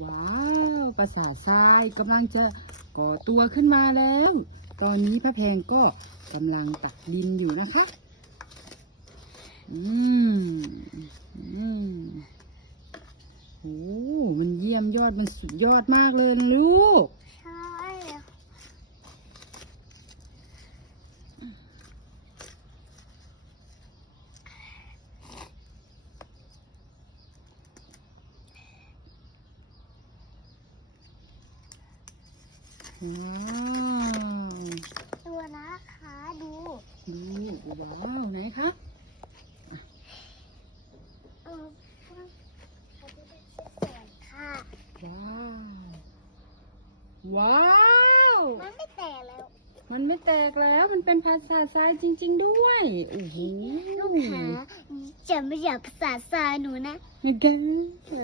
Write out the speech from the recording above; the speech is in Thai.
ว้าวปราสาททรายกำลังจะก่อตัวขึ้นมาแล้ว ตอนนี้พระแพงก็กำลังตักดินอยู่นะคะ อืม อืมโอ้มันเยี่ยมยอด มันสุดยอดมากเลยลูก ใช่ ว้าว ตัวนะคะดูดูว้าวไหนคะเออเขาจะได้สวยๆค่ะว้าวว้าวมันไม่แตกแล้ว มันไม่แตกแล้วมันเป็นภาษาททรายจริง ๆ ด้วยโอ้โหลูกค้าจะไม่เหยียบภาษาทรายหนูนะแกันถ้ามันเหยียบนะจะ